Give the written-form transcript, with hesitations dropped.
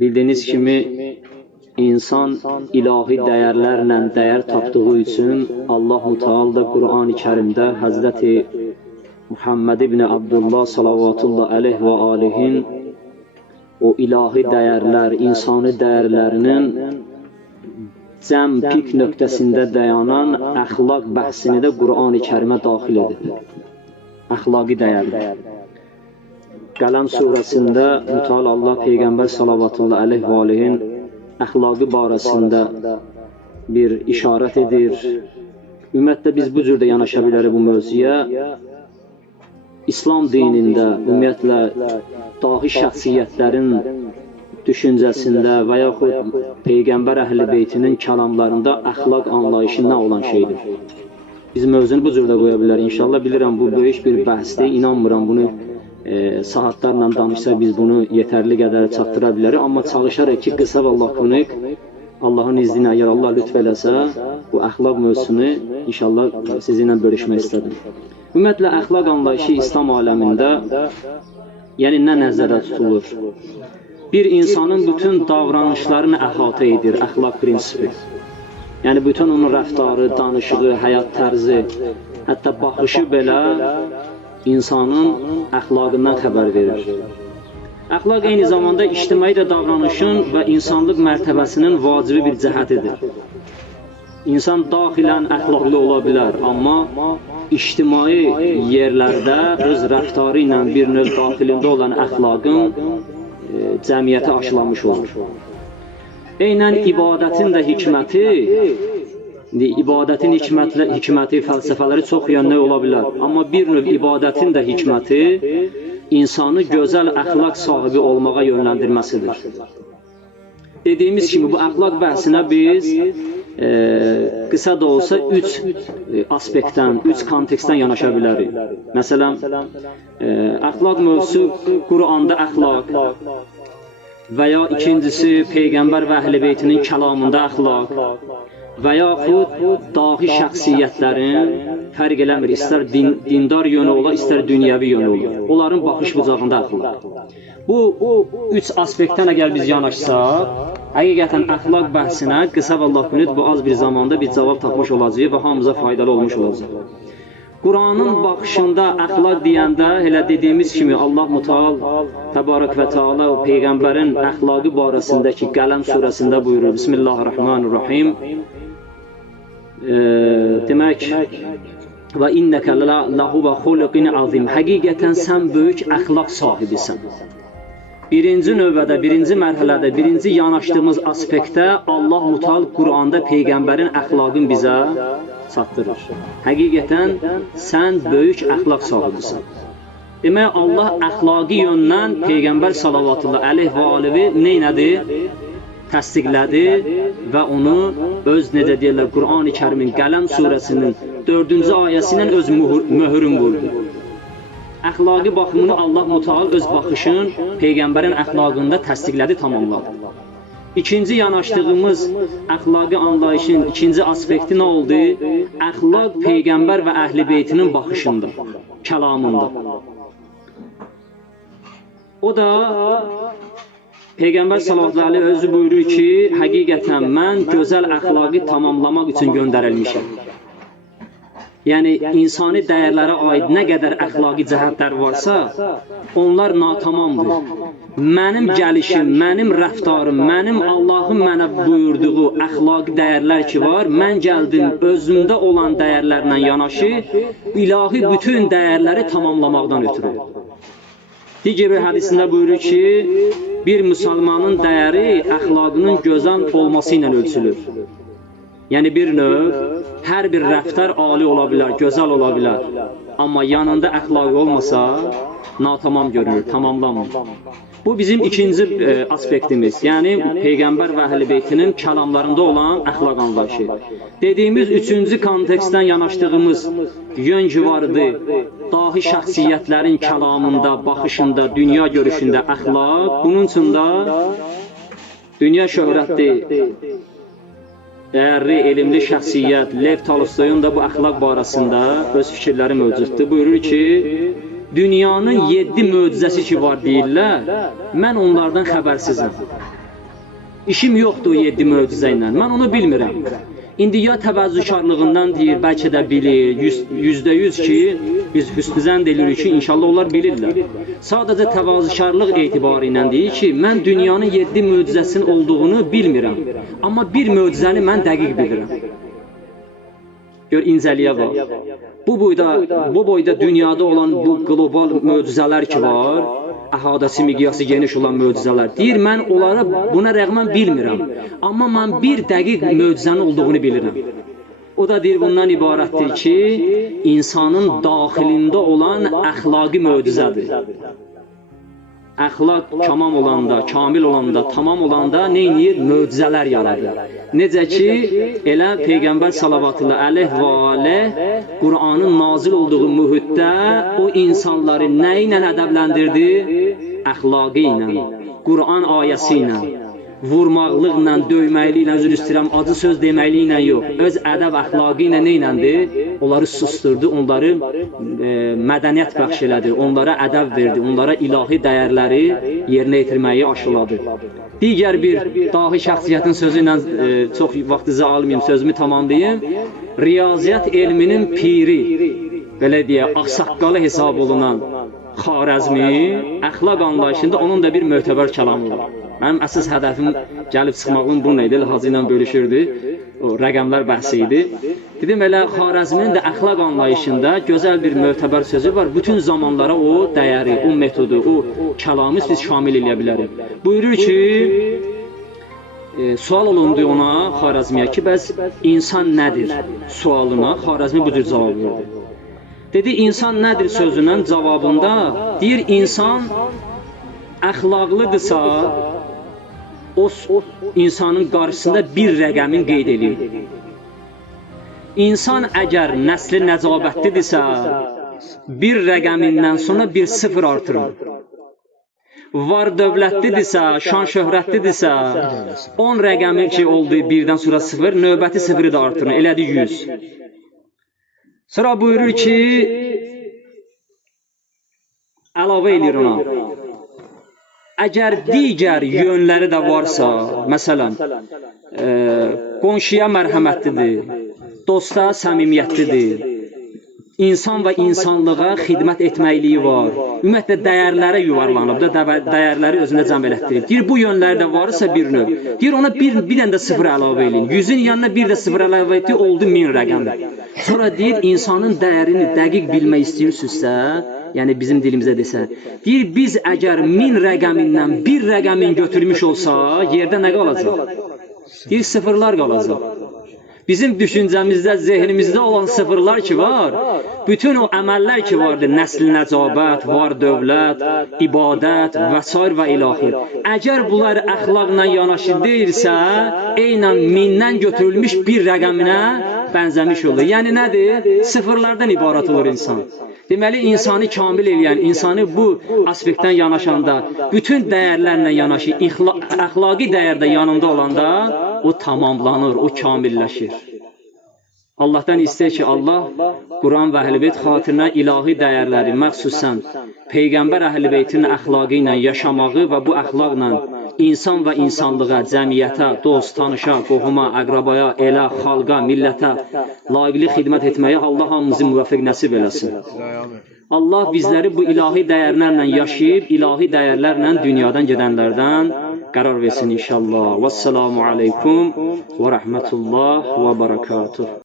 Bildiğiniz kimi insan ilahi değerlerle değer tapdığı için Allah-u Teala da Kur'an-ı Kerim'de Hazreti Muhammed ibn Abdullah salavatullah aleyh ve alihin o ilahi değerler, insani değerlerinin cəm pik nöqtəsində dayanan əxlaq bəhsini də Qur'an-ı Kərimə daxil edib. Əxlaqi dəyərdir. Qələm surəsində Mütəal Allah Peyğəmbər salavatullah aleyh və alihin əxlaqı barəsində bir işarət edir. Ümumiyyətlə biz bu cürdə yanaşa bilərik bu mövzuya. İslam dinində ümumiyyətlə dahi şəxsiyyətlərin düşüncəsində və yaxud Peyğəmbər əhl-i beytinin kəlamlarında əxlaq anlayışı nə olan şeydir? Biz mövzunu bu cürdə qoya bilərik. İnşallah bilirəm bu böyük bir bəhsdir. İnanmıram bunu saatlarla danışsa biz bunu yetərli qədər çatdıra bilərik. Amma çalışarıq ki, qısa və lakonik Allahın izni ilə əgər Allah lütf eləsə bu əxlaq mövzusunu inşallah sizinlə bölüşmək istədim. Ümumiyyətlə əxlaq anlayışı İslam aləmində yəni nə nəzərdə tutulur? Bir insanın bütün davranışlarını əhatə edir əxlaq prinsipi. Yəni bütün onun rəftarı, danışığı, həyat tərzi, hətta baxışı belə insanın əxlaqından xəbər verir. Əxlaq eyni zamanda ictimai də davranışın və insanlıq mərtəbəsinin vacibi bir cəhətidir. İnsan daxilən əxlaqlı ola bilər, amma ictimai yerlərdə öz rəftarı ilə bir növ daxilində olan əxlaqın cəmiyyətə aşılamış olur. Eynən ibadətin də hikməti, ibadətin hikməti, fəlsəfələri çox yönlü ola bilər. Amma bir növ ibadətin də hikməti insanı gözəl əxlaq sahibi olmağa yönləndirməsidir. Dediyimiz kimi bu əxlaq bəhsinə biz qısa da olsa 3 aspektdən, 3 kontekstdən yanaşa bilərik. Məsələn, əxlaq mövzusu Qur'anda əxlaq və ya ikincisi Peyğəmbər və əhl-i beytinin kəlamında əxlaq və yaxud dahi şəxsiyyətlərin fərq eləmir, istər dindar yönü ola, istər dünyəvi yönü ola. Onların baxış bucağında əxlaq. Bu 3 aspektdən əgər biz yanaşsaq, həqiqətən əxlaq bəhsinə qısa və lakonit bu az bir zamanda bir cavab tapmış olacaq və hamımıza faydalı olmuş olacaq. Qur'anın baxışında əxlaq deyəndə elə dediyimiz kimi Allah Mütəal Təbarək və Teala Peyğəmbərin əxlaqı barəsindəki Qələm surəsində buyurur. Bismillahirrahmanirrahim. Demək və innəkə ləhuvə xuluqin azim. Həqiqətən sən böyük əxlaq sahibisən. Birinci növbədə, birinci mərhələdə, birinci yanaşdığımız aspektdə Allah Mütəal Qur'anda Peyğəmbərin əxlaqını bizə çatdırır. Həqiqətən sən böyük əxlaq sahibisən. Demək, Allah əxlaqi yöndən Peyğəmbər salavatullah aleyh və alihi neynədi? Təsdiqlədi və onu öz, necə deyirlər, Qur'an-ı Kərimin Qələm surəsinin 4-cü ayəsi ilə öz möhürün vurdu. Əxlaqi baxımını Allah Mütəal öz baxışın Peyğəmbərin əxlaqında təsdiqlədi, tamamladı. İkinci yanaşdığımız əxlaqi anlayışın ikinci aspekti nə oldu? Əxlaq Peyğəmbər və əhl-i beytinin baxışında, kəlamında. O da Peyğəmbər sallallahu aleyhi özü buyurur ki, həqiqətən mən gözəl əxlaqı tamamlamaq üçün göndərilmişəm. Yəni, insani dəyərlərə aid nə qədər əxlaqi cəhətlər varsa, onlar natamamdır. Mənim gəlişim, mənim rəftarım, mənim Allahın mənə buyurduğu əxlaqi dəyərlər ki var, mən gəldim özümdə olan dəyərlərlə yanaşı, ilahi bütün dəyərləri tamamlamaqdan ötürü. Digər bir hədisində buyurur ki, bir müsəlmanın dəyəri əxlaqının gözəl olması ilə ölçülür. Yəni bir növ, hər bir rəftar ali ola bilər, gözəl ola bilər. Amma yanında əxlaqı olmasa, natamam görünür, tamamlanmır. Bu bizim ikinci aspektimiz, yəni Peyğəmbər və əhl-i beytinin kəlamlarında olan əxlaq anlayışı. Dediyimiz üçüncü kontekstdən yanaşdığımız yön ki vardı, dahi şəxsiyyətlərin kəlamında, baxışında, dünya görüşündə əxlaq, bunun üçün də dünya şöhrətli, dəyərli, elmli şəxsiyyət Lev Tolstoyun da bu əxlaq barəsində öz fikirləri mövcuddur. Buyurur ki, dünyanın 7 möcüzəsi ki var deyirlər, mən onlardan xəbərsizəm. İşim yoxdur o 7 möcüzə ilə. Mən onu bilmirəm. İndi ya təvəzzükarlığından deyir, bəlkə də bilir, %100 ki, biz hüsnüzənd edirik ki, inşallah onlar bilirlər. Sadəcə təvazükarlıq etibarı ilə deyir ki, mən dünyanın 7 möcüzəsinin olduğunu bilmirəm. Amma bir möcüzəni mən dəqiq bilirəm. Gör, incəliyə bax. Bu boyda dünyada olan bu qlobal möcüzələr ki var, əhatəsi, miqyası geniş olan möcüzələr. Deyir, mən onları buna rəğmən bilmirəm. Amma mən bir dəqiq möcüzənin olduğunu bilirəm. O da deyir, bundan ibarətdir ki, insanın daxilində olan əxlaqi möcüzədir. Əxlaq tamam olanda, kamil olanda, tamam olanda neyniyir? Möcüzələr yaradır. Necə ki, elə Peyğəmbər salavatullah əleyh və aleyh Qur'anın nazil olduğu mühitdə o insanları nə ilə ədəbləndirdi? Əxlaqı ilə, Qur'an ayəsi ilə, vurmaqlıqla, döyməkliklə, üzr istəyirəm, acı söz deməkliklə yox, öz ədəb əxlaqı ilə neyləndir? Onları susturdu, onları mədəniyyət bəxş elədi, onlara ədəb verdi, onlara ilahi dəyərləri yerinə yetirməyi aşıladı. Digər bir dahi şəxsiyyətin sözü ilə çox vaxtınızı almayayım, sözümü tamamlayayım. Riyaziyyat elminin piri, belə deyək, ağsaqqalı hesab olunan Xarəzmi əxlaq anlayışında onun da bir mötəbər kəlamı var. Mənim əsas hədəfim gəlib çıxmağım bununla idi, Hacı ilə bölüşürdü, o rəqəmlər bəhsi idi. Dedim, elə Xarəzminin də əxlaq anlayışında gözəl bir mötəbər sözü var. Bütün zamanlara o dəyəri, o metodu, o kəlamı biz şamil eləyə bilərik. Buyurur ki, sual olundu ona, Xarəzmiyə ki, bəs insan nədir sualına Xarəzmi bu cür cavab verdi. Dedi, insan nədir sözünün cavabında, deyir, insan əxlaqlıdırsa, o insanın qarşısında bir rəqəmin qeyd edir. İnsan əgər nəsli nəcabətlidirsə, bir rəqəmindən sonra bir sıfır artırır. Var dövlətlidirsə, şan şöhrətlidirsə, 10 rəqəmi ki oldu, birdən sonra sıfır, növbəti sıfırı da artırır, elədi 100. Sonra buyurur ki, əlavə edir ona. Əgər digər yönləri də varsa, məsələn, qonşuya mərhəmətlidir, dosta səmimiyyətlidir, insan və insanlığa xidmət etməkliyi var, ümumiyyətlə dəyərlərə yuvarlanıb da, dəyərləri özündə cəm elətdirir. Deyir, bu yönləri də varsa bir növ. Deyir, ona bir dənə də sıfır əlavə edin. 100-ün yanına bir də sıfır əlavə etdi, oldu 1000 rəqəmi. Sonra deyir, insanın dəyərini dəqiq bilmək istəyirsinizsə, yəni bizim dilimizə desə, deyir, biz əgər 1000 rəqəmindən bir rəqəmin götürmüş olsa, yerdə nə qalacaq? Deyir, sıfırlar qalacaq. Bizim düşüncəmizdə, zehnimizdə olan sıfırlar ki var, bütün o əməllər ki vardır, nəsl nəcabət, var dövlət, ibadət və s. və ilaxir. Əgər bunlar əxlaqla yanaşı deyilsə, eynən 1000-dən götürülmüş bir rəqəminə bənzəmiş olur. Yəni nədir? Sıfırlardan ibarət olur insan. Deməli, insanı kamil eləyən, insanı bu aspektdən yanaşanda, bütün dəyərlərlə yanaşı, əxlaqi dəyərdə yanında olanda, o tamamlanır, o kamilləşir. Allahdan istəyir ki, Allah Quran və Əhl-i-Beyt xatirinə ilahi dəyərləri, məxsusən Peyğəmbər Əhl-i-Beytinin əxlaqı ilə yaşamağı və bu əxlaqla insan və insanlığa, cəmiyyətə, dost, tanışa, qohuma, əqrabaya, elə, xalqa, millətə layiqli xidmət etməyə Allah hamımızı müvəffiq nəsib eləsin. Allah bizləri bu ilahi dəyərlərlə yaşayıb, ilahi dəyərlərlə dünyadan gedənlərdən qərar versin inşallah. Vəssalamu aleykum və rəhmətullah və barakatuh.